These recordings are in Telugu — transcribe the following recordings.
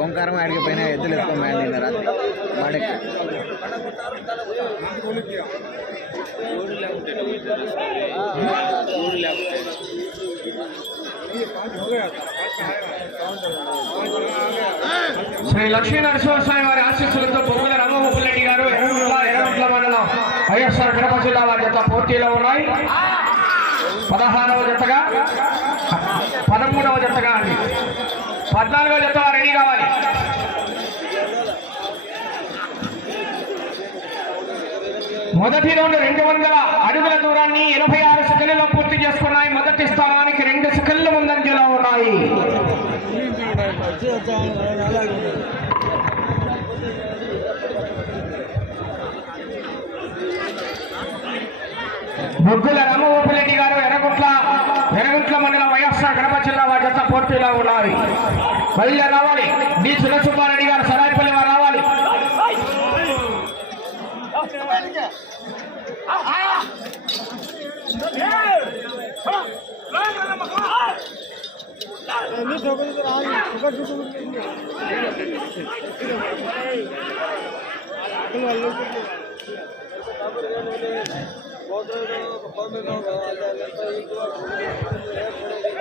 ఓంకారం ఆడికి పైన ఎద్దులు ఎక్కువ మేడ నిన్న రాత్రి. వాడకి శ్రీ లక్ష్మీ నరసింహస్వామి వారి ఆశీస్సులతో బొమ్మల రామమోహన్ రెడ్డి గారు ఎర్రగుంట్ల ఎర్రగుంట్ల మండలం వైఎస్ఆర్ కడప జిల్లా వారి యొక్క పోటీలో ఉన్నాయి. పదహారవ జతగా? పదమూడవ జతగా అండి. పద్నాలుగవ జత రెడీ కావాలి. మొదటి రౌండ్ రెండు వందల అడుగుల దూరాన్ని ఎనభై ఆరు సెకండ్లలో పూర్తి చేసుకున్నాయి. మొదటి స్థానానికి రెండు సెకండ్ల ముందంజలో ఉన్నాయి. బొగ్గుల రామగోపాలరెడ్డి గారు ఎర్రగుంట్ల ఎర్రగుంట్ల మండలం వైఎస్ఆర్ కడప జిల్లా వారి జత పోటీలో ఉన్నవి బయలుదేరి రావాలి డి సురసుబ్బారెడ్డి గారు సరాయిపల్లి వారు రావాలి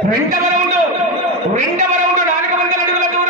రెండవ రౌండ్ రెండవ రౌండ్ నాలుగు వందల అడుగుల దూరాన్ని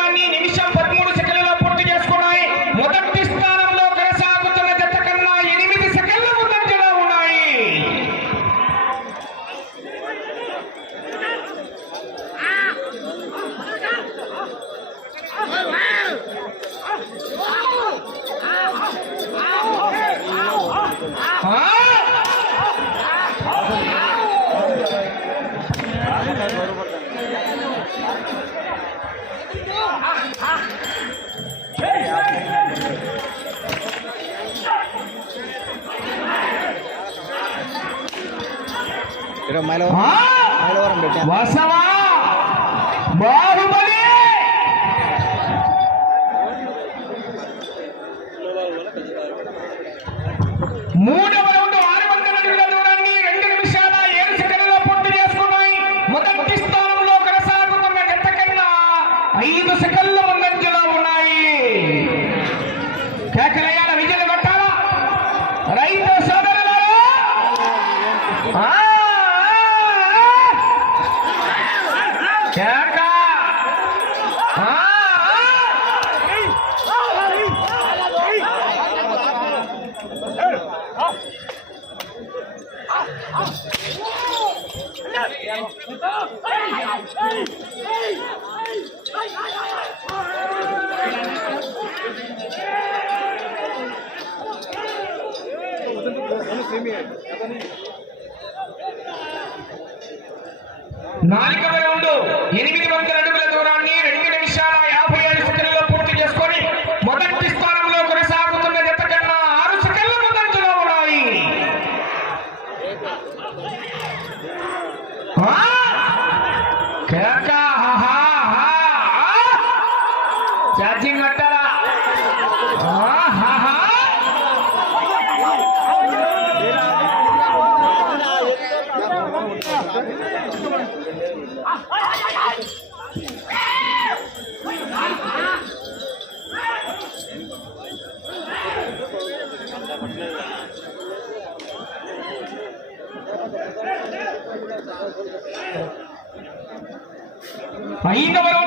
ఇరవై మైలవరం పెట్టాను బాహుబలి! మూడవ రౌండ్ ఆరు వందల అడుగుల దూరాన్ని రెండు నిమిషాల ఏడు సెకండ్లలో పూర్తి చేసుకున్నాయి మొదటి స్థానంలో కొనసాగుతున్న జత కన్నా ఐదు సెకండ్ల ముందంజలో ఉన్నాయి కేకలయ్యాల విజయలు కొట్టాలా రైతు సోదరులారా ఆ, ఆ, ఆ. కేక ఆ, ఆ. నాలుగవ రౌండ్ ఎనిమిది వందల பையன்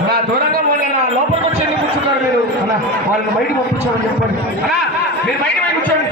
నా దూరంగా మొన్న నా లోపలికి వచ్చి ఎందుకు కూర్చున్నారు మీరు? అన్న వాళ్ళని బయట పంపించామని చెప్పండి. అన్న మీరు బయట పోయి కూర్చోండి.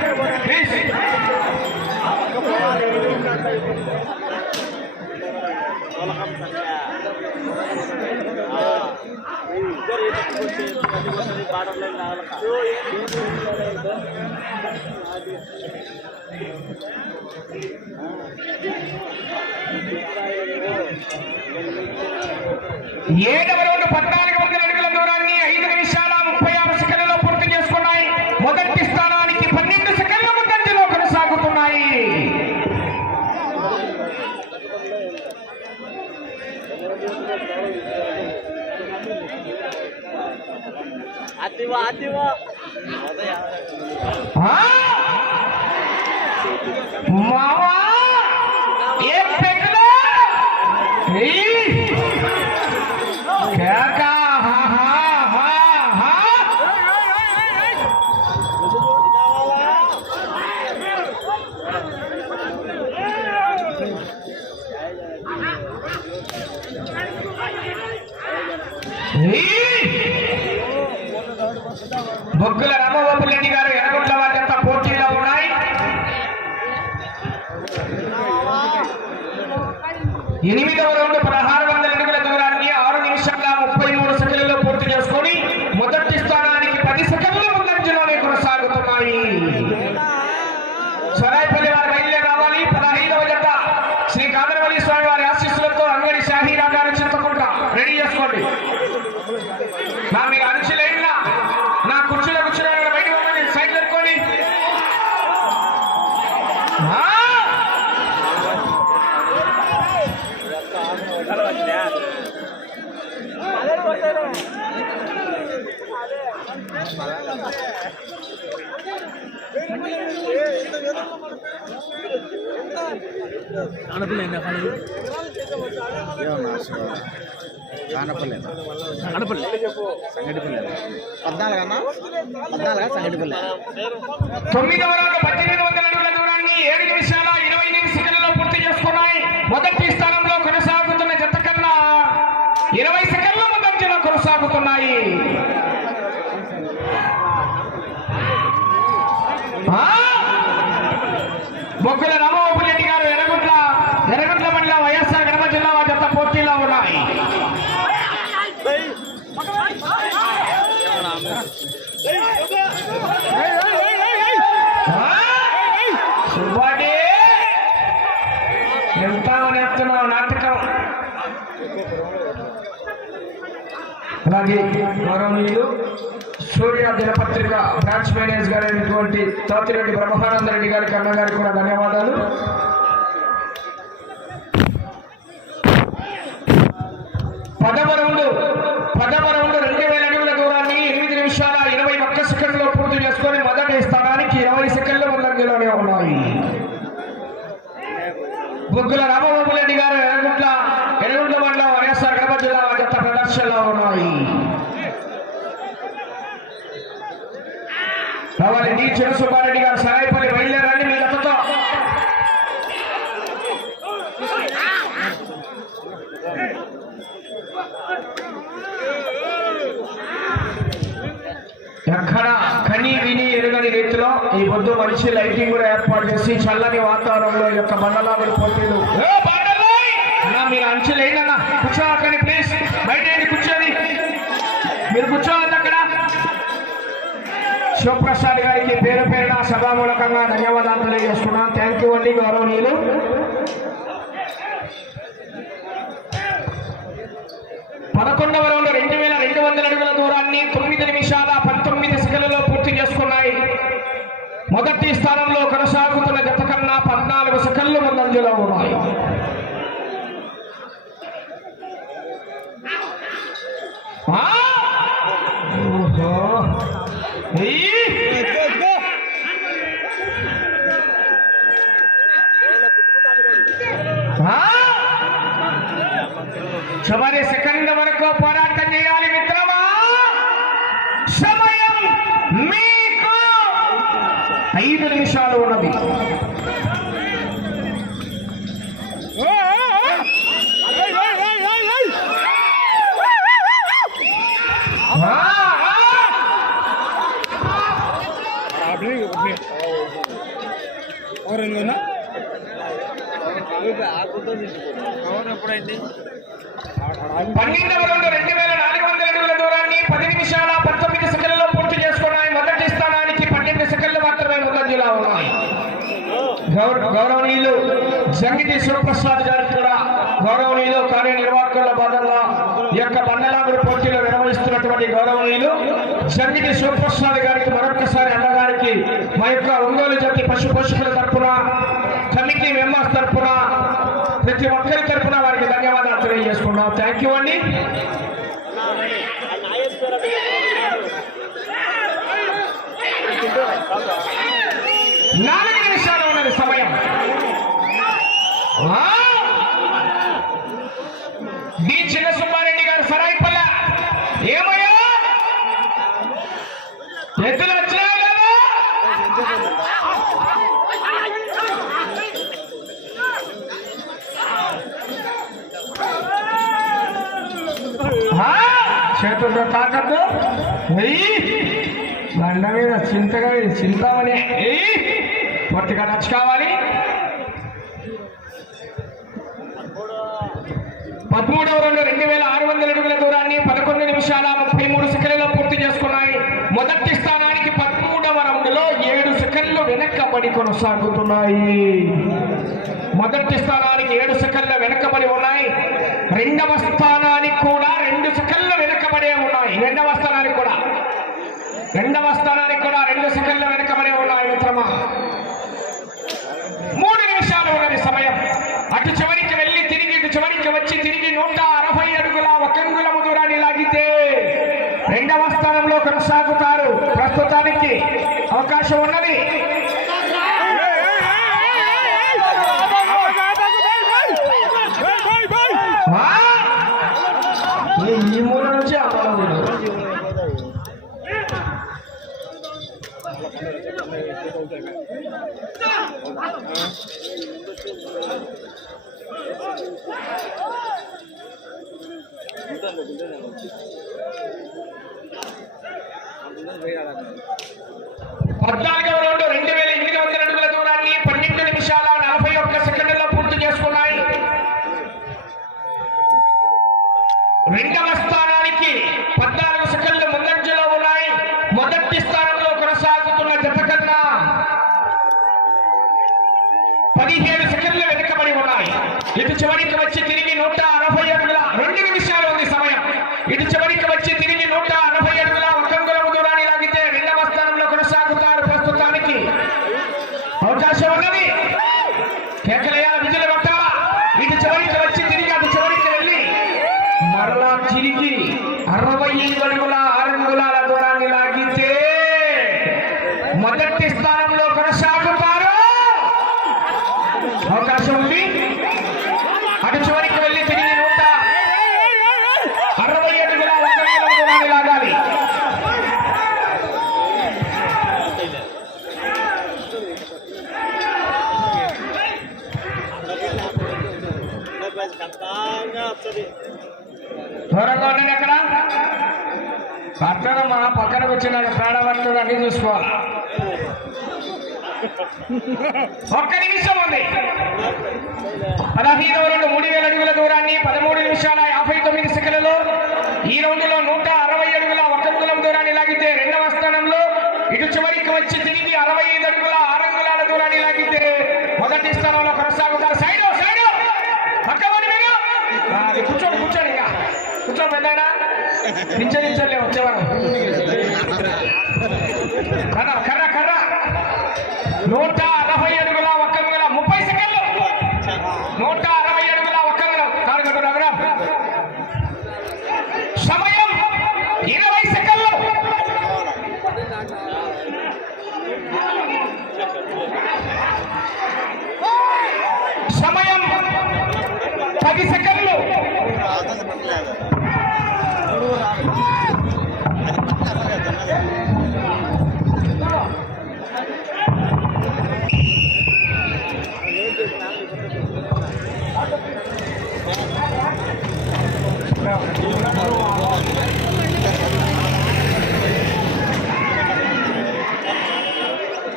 ఏడవ పద్నాలుగు వందల అడుగుల దూరాన్ని ఐదు నిమిషాల ముప్పై ఆరు సెకండ్లలో పూర్తి చేసుకున్నాయి. మొదటి స్థానానికి పన్నెండు సెకండ్ల ముందంజలో కొనసాగుతున్నాయి. మావా? ఏ పెక్కలో కానపల్లి కానపల్లి. సంగటిపల్లి పద్నాలుగు అన్న? పద్నాలుగా సంగటిపల్లి. తొమ్మిదవ రౌండ్ పద్దెనిమిది వందల అడుగుల దూరాన్ని ఏడు నిమిషాల ఇరవై సెకండ్లలో పూర్తి చేసుకున్నాయి. మొదటి స్థానంలో కొనసాగుతున్న జత కన్నా ఇరవై సెకండ్ల ముందంజలో కొనసాగుతున్నాయి ఆ! బొగ్గుల రామబాబు రెడ్డి గారు ఎర్రగుట్ల ఎర్రగుట్ల మండల వైఎస్ఆర్ కడప జిల్లా వారి జత పోటీలో ఉన్నాయి. ఎంత నేస్తున్నావు నాటకం? అలాగే గౌరవనీయులు సూర్య పత్రిక బ్రాంచ్ మేనేజర్ గారైనటువంటి తోతిరెడ్డి బ్రహ్మానంద రెడ్డి గారికి అన్నగారికి కూడా ధన్యవాదాలు పదవ రౌండ్ పదవ రౌండ్ రెండు వేల అడుగుల దూరాన్ని ఎనిమిది నిమిషాల ఇరవై ఒక్క సెకండ్లో పూర్తి చేసుకొని మొదటి స్థానానికి ఇరవై సెకండ్ల ముందంజలోనే ఉన్నాయి బుగ్గుల రామబాబు రెడ్డి గారు ఎరగుట్ల ఎరగుట్ల మండలం వైఎస్ఆర్ కడప జిల్లా వారి యొక్క ప్రదర్శనలో ఉన్నాయి రావాలి డి చిరసుబ్బారెడ్డి గారు సరాయిపల్లి బయలుదేరండి మీ జతతో ఎక్కడ కని విని ఎరుగని రీతిలో ఈ పొద్దు మంచి లైటింగ్ కూడా ఏర్పాటు చేసి చల్లని వాతావరణంలో ఈ యొక్క బండలాగుడు పోటీలు మీరు అంచెలు ఏంటన్నా కూర్చోకండి శివప్రసాద్ గారికి పేరు పేరున సభామూలకంగా ధన్యవాదాలు తెలియజేస్తున్నాను థ్యాంక్ యూ అండి గౌరవనీయులు పదకొండవ రౌండ్ రెండు వేల రెండు వందల అడుగుల దూరాన్ని తొమ్మిది నిమిషాల పంతొమ్మిది సెకండ్లలో పూర్తి చేసుకున్నాయి మొదటి స్థానంలో కొనసాగుతున్న జత కన్నా పద్నాలుగు సెకండ్లు ముందంజలో ఉన్నాయి ఆ! ఓహో! ఈ! ఆ! చివరి సెకండ్ వరకు పోరాటం చేయాలి మిత్రమా సమయం మీకు ఐదు నిమిషాలు ఉన్నది ఆ! ఆ! పన్నెండవ రౌండ్ రెండు వేల నాలుగు వందల అడుగుల దూరాన్ని పది నిమిషాల పంతొమ్మిది సెకండ్లలో పూర్తి చేసుకున్నాయి మొదటి స్థానానికి పన్నెండు సెకండ్లు మాత్రమే ముందంజలో ఉన్నాయి గౌర- గౌరవనీయులు జంగిటి శివప్రసాద్ గారికి కూడా గౌరవనీయులు కార్యనిర్వాహకుల భాగంగా యొక్క బండలాగుడు పోటీలో నిర్వహిస్తున్నటువంటి గౌరవనీయులు జంగిటి శివప్రసాద్ గారికి మరొకసారి అన్నగారికి మా యొక్క ఒంగోలు జాతి పశు పోషకుల తరపున కమిటీ మెంబర్స్ తరపున ప్రతి ఒక్కరి తరపున వారికి ధన్యవాదాలు తెలియజేసుకున్నాం థ్యాంక్ యూ అండి నాలుగు నిమిషాలు ఉన్నది సమయం. ఆ! డి చిన్న సుబ్బారెడ్డి గారు సరాయిపల్ల. ఏమయ్యా? ఎద్దులు వచ్చినా లేదా? చేతుల్లో తాకద్దు? వెయ్యి. చింతామని పొట్టిగా కావాలి. పదమూడవ రెండు రెండు వేల ఆరు వందల అడుగుల దూరాన్ని పదకొండు నిమిషాల ముప్పై మూడు సెకండ్లలో పూర్తి చేసుకున్నాయి. మొదటి స్థానానికి పదమూడవ రౌండ్లో ఏడు సెకండ్లు వెనక్కబడి కొనసాగుతున్నాయి. మొదటి స్థానానికి ఏడు సెకండ్లు వెనకబడి ఉన్నాయి. రెండవ స్థానానికి కూడా రెండు సెకండ్లు వెనకబడే ఉన్నాయి రెండవ స్థానానికి కూడా రెండవ స్థానానికి కూడా రెండు సెకండ్లు వెనకబడి ఉన్నాయి మిత్రమా? మూడు నిమిషాలు ఉన్నది సమయం. అటు చివరికి వెళ్ళి తిరిగి ఇటు చివరికి వచ్చి తిరిగి నూట అరవై అడుగుల ఒక అంగుళము దూరాన్ని లాగితే రెండవ స్థానంలో కొనసాగుతారు. ప్రస్తుతానికి అవకాశం ఉన్నది ఆ? ఈ- ఈ మూల నుంచి ఆ మూల వరకు. పద్నాలుగవ రౌండ్ రెండు వేల ఎనిమిది వందల అడుగుల దూరాన్ని పన్నెండు నిమిషాల నలభై ఒక్క సెకండ్లలో పూర్తి చేసుకున్నాయి రెండవ స్థానానికి పద్నాలుగు సెకండ్లు ముందంజలో ఉన్నాయి మొదటి స్థానంలో కొనసాగుతున్న జత కన్నా పదిహేడు సెకండ్లు వెనుకబడి ఉన్నాయి ఇటు చివరికి వచ్చి తిరిగి నూట అరవై అడుగుల రెండు నిమిషాలు ఉంది సమయం ఇటు చివరికి వచ్చి తిరిగి నూట అరవై అడుగుల ఒక అంగుళము దూరాన్ని లాగితే రెండవ స్థానంలో కొనసాగుతారు ప్రస్తుతానికి అవకాశం ఉన్నది కేకలయ్యాల విజులు కొట్టాలా ఇటు చివరికి వచ్చి తిరిగి అటు చివరికి వెళ్ళి మరలా తిరిగి అరవై ఐదు అడుగుల ఆరు అంగుళాల దూరాన్ని లాగితే మొదటి స్థానంలో కొనసాగుతారు అవకాశం ఉంది అటు చివరికి వెళ్ళి తిరిగి నూట అరవై అడుగుల ఒక అంగుళం దూరాన్ని లాగాలి దూరంగా ఉండండి అక్కడ పట్టణం మా పక్కన వచ్చిన ప్రాణవంతుడు అన్ని చూసుకోవాలి? ఒక్క నిమిషం ఉంది. పదహైదవ రెండు మూడు వేల అడుగుల దూరాన్ని పదమూడు నిమిషాల యాభై తొమ్మిది సెకండ్లలో ఈ రౌండ్లో నూట అరవై అడుగుల ఒక అంగుళం దూరాన్ని లాగితే రెండవ స్థానంలో ఇటు చివరికి వచ్చి తిరిగి అరవై ఐదు అడుగుల ఆరు అంగుళాల దూరాన్ని లాగితే మొదటి స్థానంలో కొనసాగుతారు. Side side! పక్కవాడి మీరు? కూర్చోండి కూర్చోండి ఇంకా. కూర్చోండి పెద్దాయన. నిచ్చనిచ్చలే খারাপ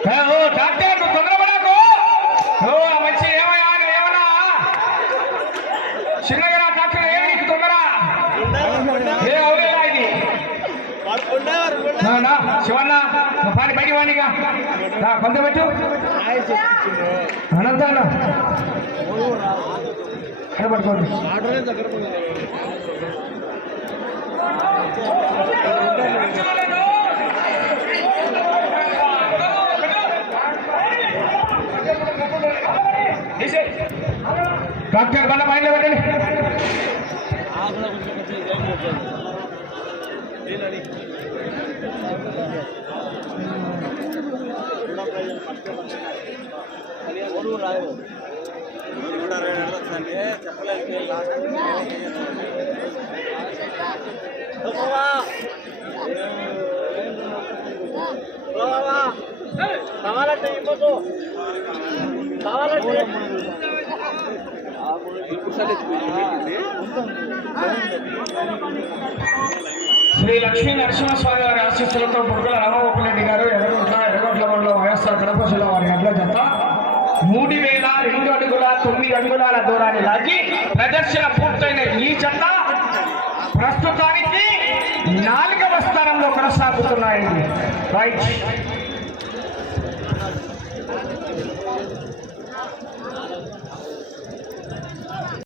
డాక్టర్ తొందరపడకు. మంచి ఏమయ్యా ఏమన్నా? చిన్నగా డాక్టర్ ఏమి తొందర? ఏ అవులేదా ఇది? శివన్న పాని బయట వాణిగా కొంత పెట్టు. అనంత కనబడుకోండి ఆర్డర్ దగ్గర డాక్టర్ బండ మైండ్లో పెట్టండి కావాలంటే ఇవ్వకు కావాలంటే శ్రీ లక్ష్మీ నరసింహస్వామి వారి ఆశీస్సులతో బుర్గల రామగోపాలరెడ్డి గారు ఎర్రగొట్ల ఎర్రగొంట్ల మండలం వైఎస్ఆర్ కడప జిల్లా వారి అడ్ల జత. మూడు వేల రెండు అడుగుల తొమ్మిది అడుగుల దూరాన్ని లాగి ప్రదర్శన పూర్తయిన ఈ జత ప్రస్తుతానికి నాలుగవ స్థానంలో కొనసాగుతున్నాయండి రైట్.